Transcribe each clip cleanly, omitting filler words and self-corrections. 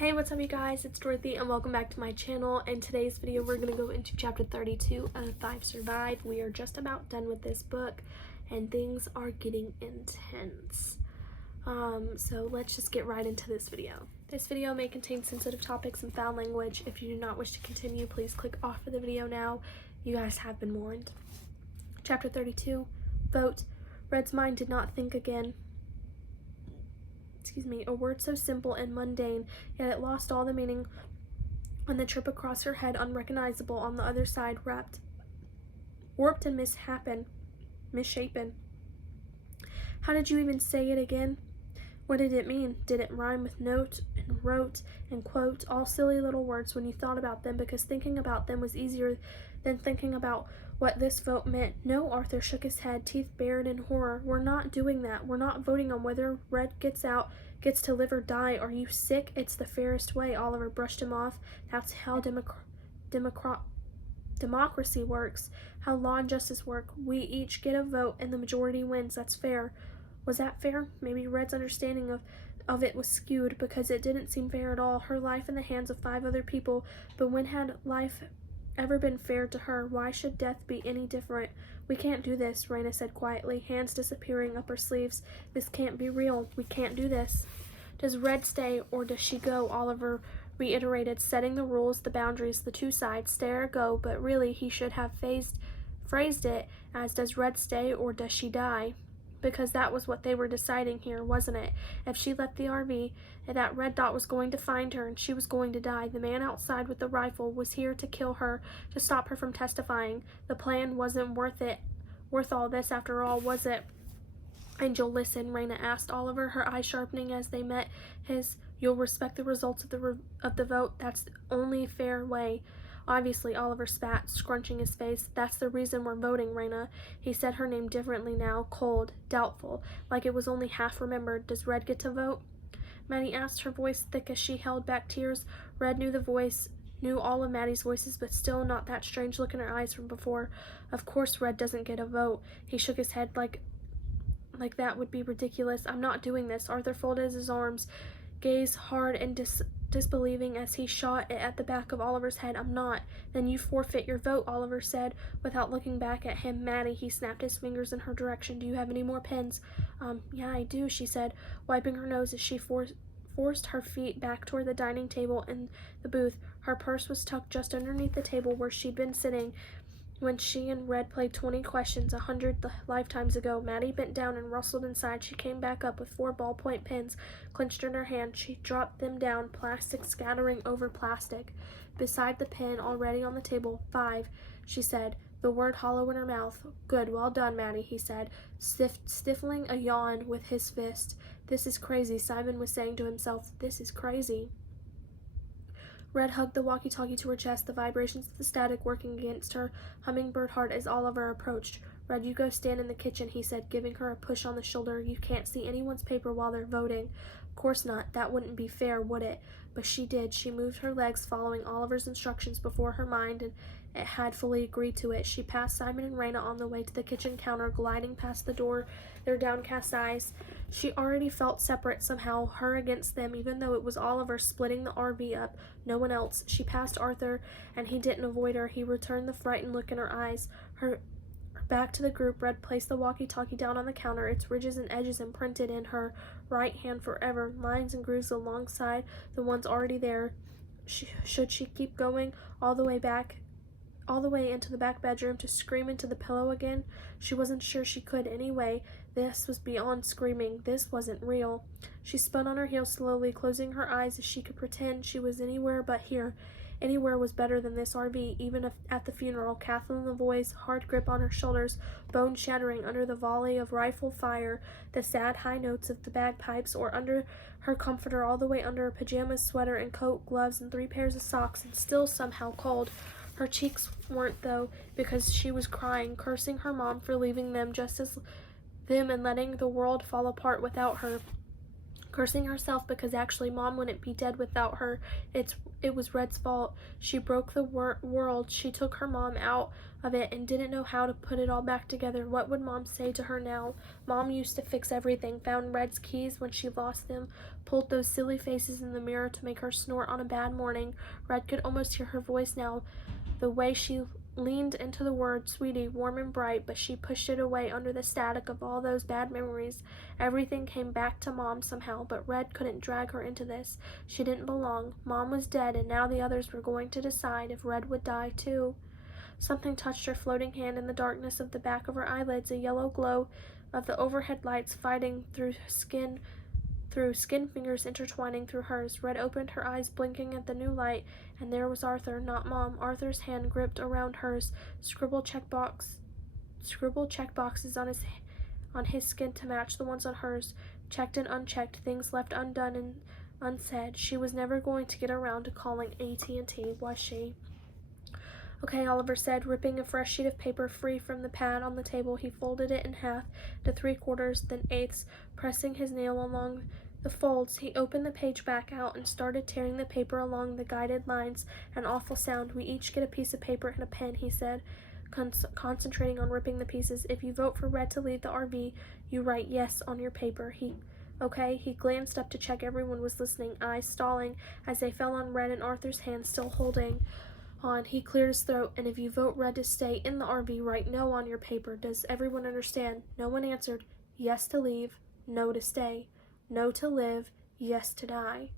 Hey, what's up you guys? It's Dorothy and welcome back to my channel. In today's video, we're going to go into chapter 32 of 5 Survive. We are just about done with this book and things are getting intense. So let's just get right into this video. This video may contain sensitive topics and foul language. If you do not wish to continue, please click off of the video now. You guys have been warned. Chapter 32, Vote. Red's mind did not think again. A word so simple and mundane, yet it lost all the meaning when the trip across her head, unrecognizable on the other side, warped and misshapen. How did you even say it again? What did it mean? Did it rhyme with note and wrote and quote? All silly little words when you thought about them, because thinking about them was easier than thinking about what this vote meant. No, Arthur shook his head, teeth bared in horror. We're not doing that. We're not voting on whether Red gets to live or die. Are you sick? It's the fairest way. Oliver brushed him off. That's how democracy works, how law and justice work. We each get a vote and the majority wins. That's fair. Was that fair? Maybe Red's understanding of it was skewed, because it didn't seem fair at all. Her life in the hands of 5 other people. But when had life ever been fair to her? Why should death be any different? We can't do this, Raina said quietly, hands disappearing up her sleeves. This can't be real. We can't do this. Does Red stay or does she go? Oliver reiterated, setting the rules, the boundaries, the two sides, stay or go, but really he should have phrased it as, does Red stay or does she die? Because that was what they were deciding here, wasn't it? If she left the RV, that red dot was going to find her and she was going to die. The man outside with the rifle was here to kill her, to stop her from testifying. The plan wasn't worth all this after all, was it? Angel, listen, Raina asked Oliver, her eyes sharpening as they met his. You'll respect the results of the vote. That's the only fair way. Obviously, Oliver spat, scrunching his face. That's the reason we're voting, Raina. He said her name differently now, cold, doubtful, like it was only half remembered. Does Red get to vote? Maddie asked, her voice thick as she held back tears. Red knew all of Maddie's voices, but still not that strange look in her eyes from before. Of course Red doesn't get a vote. He shook his head like that would be ridiculous. I'm not doing this. Arthur folded his arms, gaze hard and disbelieving as he shot it at the back of Oliver's head. I'm not. Then you forfeit your vote, Oliver said, without looking back at him. Maddie, he snapped his fingers in her direction. Do you have any more pens? Yeah, I do, she said, wiping her nose as she forced her feet back toward the dining table in the booth. Her purse was tucked just underneath the table where she'd been sitting when she and Red played 20 questions 100 lifetimes ago. Maddie bent down and rustled inside. She came back up with 4 ballpoint pens clenched in her hand. She dropped them down, plastic scattering over plastic. Beside the pen, already on the table, 5, she said, the word hollow in her mouth. Good, well done, Maddie, he said, stifling a yawn with his fist. This is crazy, Simon was saying to himself. This is crazy. Red hugged the walkie-talkie to her chest, the vibrations of the static working against her hummingbird heart as Oliver approached. Red, you go stand in the kitchen, he said, giving her a push on the shoulder. You can't see anyone's paper while they're voting. Of course not. That wouldn't be fair, would it? But she did. She moved her legs, following Oliver's instructions before her mind, and it had fully agreed to it. She passed Simon and Raina on the way to the kitchen counter, gliding past the door, their downcast eyes. She already felt separate somehow, her against them, even though it was Oliver splitting the RV up, no one else. She passed Arthur, and he didn't avoid her. He returned the frightened look in her eyes. Her back to the group, Red placed the walkie-talkie down on the counter, its ridges and edges imprinted in her right hand forever, lines and grooves alongside the ones already there. Should she keep going all the way into the back bedroom to scream into the pillow again? She wasn't sure she could anyway. This was beyond screaming. This wasn't real. She spun on her heel slowly, closing her eyes as she could pretend she was anywhere but here. Anywhere was better than this RV, even if at the funeral. Kathleen the voice, hard grip on her shoulders, bone shattering under the volley of rifle fire, the sad high notes of the bagpipes, or under her comforter, all the way under her pajamas, sweater, and coat, gloves, and 3 pairs of socks, and still somehow cold. Her cheeks weren't, though, because she was crying, cursing her mom for leaving them and letting the world fall apart without her. cursing herself because actually Mom wouldn't be dead without her. It was Red's fault. She broke the world. She took her mom out of it and didn't know how to put it all back together. What would Mom say to her now? Mom used to fix everything, found Red's keys when she lost them, pulled those silly faces in the mirror to make her snort on a bad morning. Red could almost hear her voice now, the way she leaned into the word "sweetie," warm and bright, but she pushed it away under the static of all those bad memories. Everything came back to Mom somehow, but Red couldn't drag her into this. She didn't belong. Mom was dead, and now the others were going to decide if Red would die too. Something touched her floating hand in the darkness of the back of her eyelids, a yellow glow of the overhead lights fighting through skin fingers intertwining through hers. Red opened her eyes, blinking at the new light, and there was Arthur, not Mom. Arthur's hand gripped around hers, scribble checkboxes on his skin to match the ones on hers, checked and unchecked, things left undone and unsaid. She was never going to get around to calling AT&T, was she? Okay, Oliver said, ripping a fresh sheet of paper free from the pad on the table. He folded it in half to 3/4, then eighths, pressing his nail along the folds. He opened the page back out and started tearing the paper along the guided lines. An awful sound. We each get a piece of paper and a pen, he said, concentrating on ripping the pieces. If you vote for Red to leave the RV, you write yes on your paper. Okay, he glanced up to check everyone was listening, eyes stalling as they fell on Red and Arthur's hands still holding on. He cleared his throat. And if you vote Red to stay in the RV, write no on your paper. Does everyone understand? No one answered. Yes to leave, no to stay. No to live, yes to die.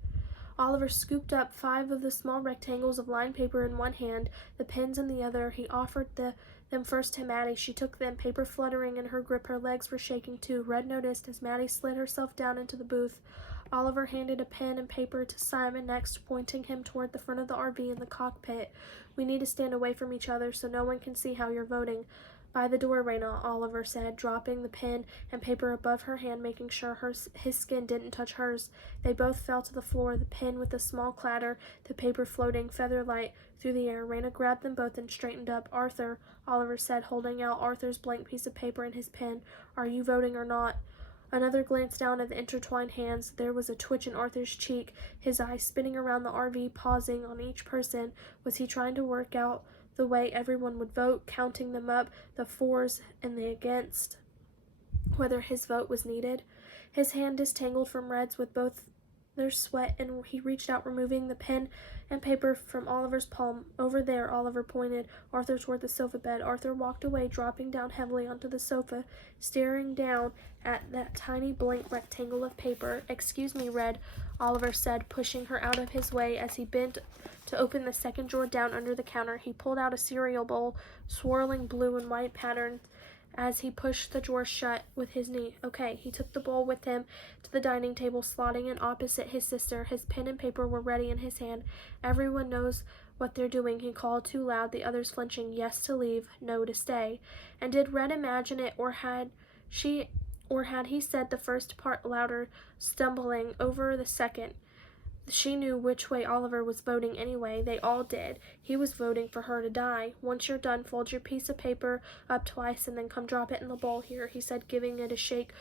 Oliver scooped up 5 of the small rectangles of lined paper in one hand, the pens in the other. He offered them first to Maddie. She took them, paper fluttering in her grip. Her legs were shaking too. Red noticed as Maddie slid herself down into the booth. Oliver handed a pen and paper to Simon next, pointing him toward the front of the RV and the cockpit. We need to stand away from each other so no one can see how you're voting. By the door, Raina, Oliver said, dropping the pen and paper above her hand, making sure his skin didn't touch hers. They both fell to the floor, the pen with a small clatter, the paper floating feather-light through the air. Raina grabbed them both and straightened up. Arthur, Oliver said, holding out Arthur's blank piece of paper and his pen, are you voting or not? Another glance down at the intertwined hands. There was a twitch in Arthur's cheek, his eyes spinning around the RV, pausing on each person. Was he trying to work out the way everyone would vote, counting them up, the fors and the against, whether his vote was needed? His hand disentangled from Red's with both their sweat, and he reached out, removing the pen and paper from Oliver's palm. Over there, Oliver pointed Arthur toward the sofa bed. Arthur walked away, dropping down heavily onto the sofa, staring down at that tiny blank rectangle of paper. Excuse me, Red, Oliver said, pushing her out of his way as he bent to open the second drawer down under the counter. He pulled out a cereal bowl, swirling blue and white patterns as he pushed the drawer shut with his knee. Okay, he took the bowl with him to the dining table, slotting it opposite his sister. His pen and paper were ready in his hand. Everyone knows what they're doing, he called too loud, the others flinching. Yes to leave, no to stay. And did Red imagine it, or had he said the first part louder, stumbling over the second? She knew which way Oliver was voting anyway. They all did. He was voting for her to die. Once you're done, fold your piece of paper up twice and then come drop it in the bowl here, he said, giving it a shake,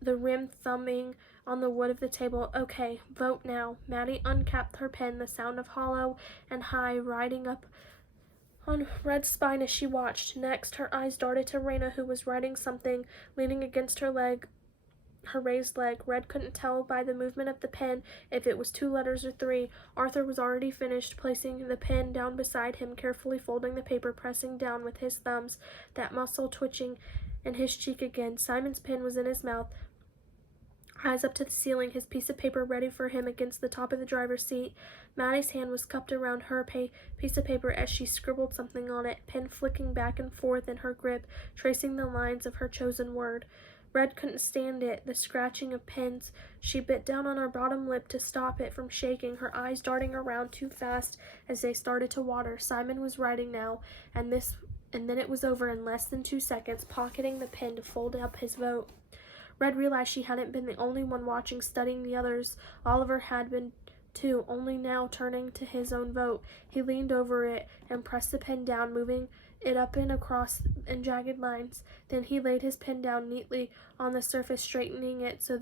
the rim thumbing on the wood of the table. Okay, vote now. Maddie uncapped her pen, the sound of hollow and high riding up on Red's spine as she watched. Next, her eyes darted to Raina, who was writing something, leaning against her raised leg. Red couldn't tell by the movement of the pen if it was 2 letters or 3. Arthur was already finished, placing the pen down beside him, carefully folding the paper, pressing down with his thumbs, that muscle twitching in his cheek again. Simon's pen was in his mouth, eyes up to the ceiling, his piece of paper ready for him against the top of the driver's seat. Maddie's hand was cupped around her piece of paper as she scribbled something on it, pen flicking back and forth in her grip, tracing the lines of her chosen word. Red couldn't stand it, the scratching of pens. She bit down on her bottom lip to stop it from shaking, her eyes darting around too fast as they started to water. Simon was writing now, and then it was over in less than 2 seconds, pocketing the pen to fold up his vote. Red realized she hadn't been the only one watching, studying the others. Oliver had been too, only now turning to his own vote. He leaned over it and pressed the pen down, moving it up and across in jagged lines. Then he laid his pen down neatly on the surface, straightening it so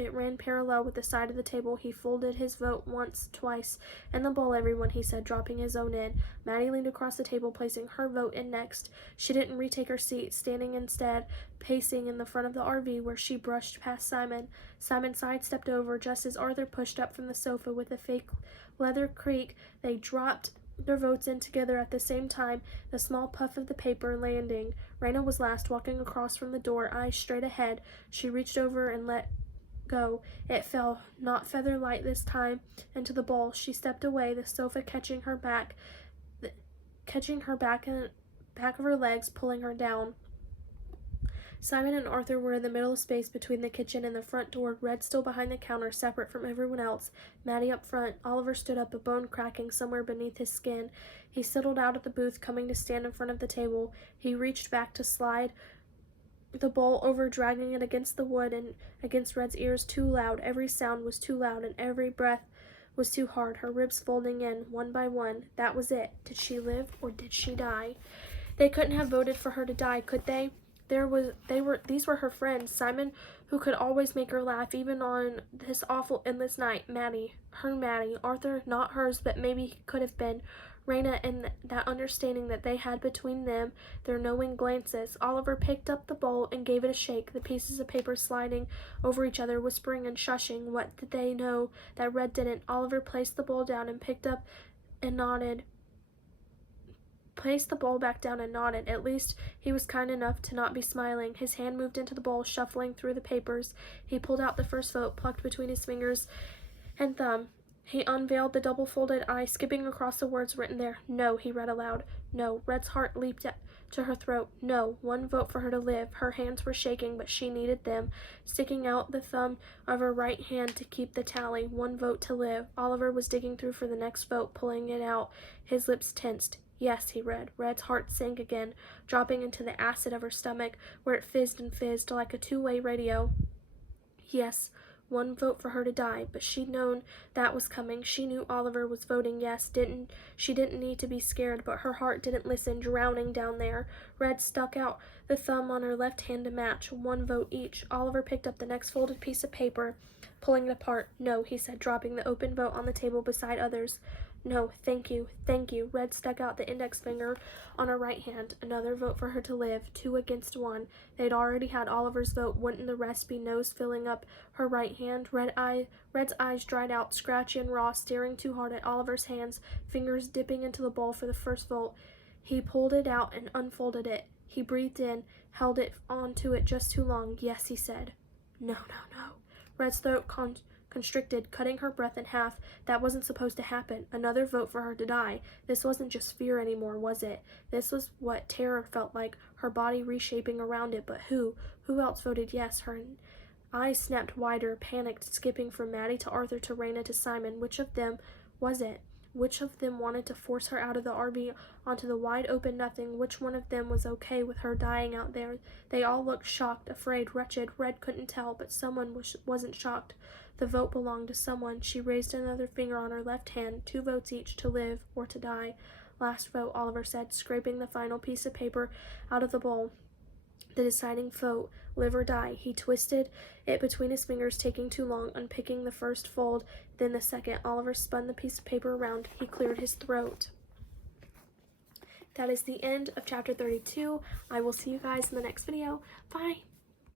It ran parallel with the side of the table. He folded his vote once, twice. "In the bowl, everyone," he said, dropping his own in. Maddie leaned across the table, placing her vote in next. She didn't retake her seat, standing instead, pacing in the front of the RV where she brushed past Simon. Simon sidestepped over just as Arthur pushed up from the sofa with a fake leather creak. They dropped their votes in together at the same time, the small puff of the paper landing. Raina was last, walking across from the door, eyes straight ahead. She reached over and let go. It fell, not feather light this time, into the bowl. She stepped away, the sofa catching her back and back of her legs, pulling her down. Simon and Arthur were in the middle of space between the kitchen and the front door, Red still behind the counter, separate from everyone else, Maddie up front. Oliver stood up, a bone cracking somewhere beneath his skin. He settled out at the booth, coming to stand in front of the table. He reached back to slide the bowl over, dragging it against the wood and against Red's ears. Too loud. Every sound was too loud, and every breath was too hard, her ribs folding in, one by one. That was it. Did she live, or did she die? They couldn't have voted for her to die, could they? These were her friends. Simon, who could always make her laugh, even on this awful endless night. Maddie, her Maddie. Arthur, not hers, but maybe he could have been. Raina, and that understanding that they had between them, their knowing glances. Oliver picked up the bowl and gave it a shake, the pieces of paper sliding over each other, whispering and shushing. What did they know that Red didn't? Oliver placed the bowl down and picked up and nodded. Placed the bowl back down and nodded. At least he was kind enough to not be smiling. His hand moved into the bowl, shuffling through the papers. He pulled out the first vote, plucked between his fingers and thumb. He unveiled the double-folded eye, skipping across the words written there. "No," he read aloud. "No." Red's heart leaped to her throat. No. One vote for her to live. Her hands were shaking, but she needed them, sticking out the thumb of her right hand to keep the tally. One vote to live. Oliver was digging through for the next vote, pulling it out. His lips tensed. "Yes," he read. Red's heart sank again, dropping into the acid of her stomach, where it fizzed and fizzed like a two-way radio. Yes, one vote for her to die, but she'd known that was coming. She knew Oliver was voting yes. She didn't need to be scared, but her heart didn't listen, drowning down there. Red stuck out the thumb on her left hand to match. One vote each. Oliver picked up the next folded piece of paper, pulling it apart. "No," he said, dropping the open vote on the table beside others. "No, thank you, thank you." Red stuck out the index finger on her right hand. Another vote for her to live, 2 against 1. They'd already had Oliver's vote. Wouldn't the rest be nose filling up her right hand? Red's eyes dried out, scratchy and raw, staring too hard at Oliver's hands, fingers dipping into the bowl for the first vote. He pulled it out and unfolded it. He breathed in, held it onto it just too long. "Yes," he said. "No, no, no." Red's throat constricted, cutting her breath in half. That wasn't supposed to happen. Another vote for her to die. This wasn't just fear anymore, was it? This was what terror felt like, her body reshaping around it. But who? Who else voted yes? Her eyes snapped wider, panicked, skipping from Maddie to Arthur to Raina to Simon. Which of them was it? Which of them wanted to force her out of the RV onto the wide-open nothing? Which one of them was okay with her dying out there? They all looked shocked, afraid, wretched. Red couldn't tell, but someone wasn't shocked. The vote belonged to someone. She raised another finger on her left hand. 2 votes each, to live or to die. "Last vote," Oliver said, scraping the final piece of paper out of the bowl. The deciding vote, live or die. He twisted it between his fingers, taking too long, unpicking the first fold, then the second. Oliver spun the piece of paper around. He cleared his throat. That is the end of chapter 32. I will see you guys in the next video. Bye!